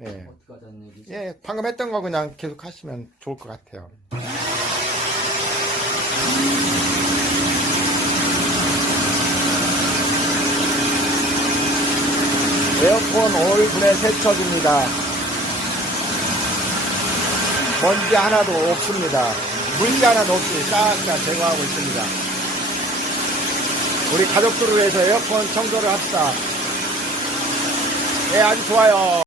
예. 어떻게 하자는 얘기지? 예, 방금 했던 거 그냥 계속 하시면 좋을 것 같아요. 에어컨 오일분해 세척입니다. 먼지 하나도 없습니다. 물기 하나도 없이 싹싹 제거하고 있습니다. 우리 가족들을 위해서 에어컨 청소를 합시다. 예, 아주 좋아요.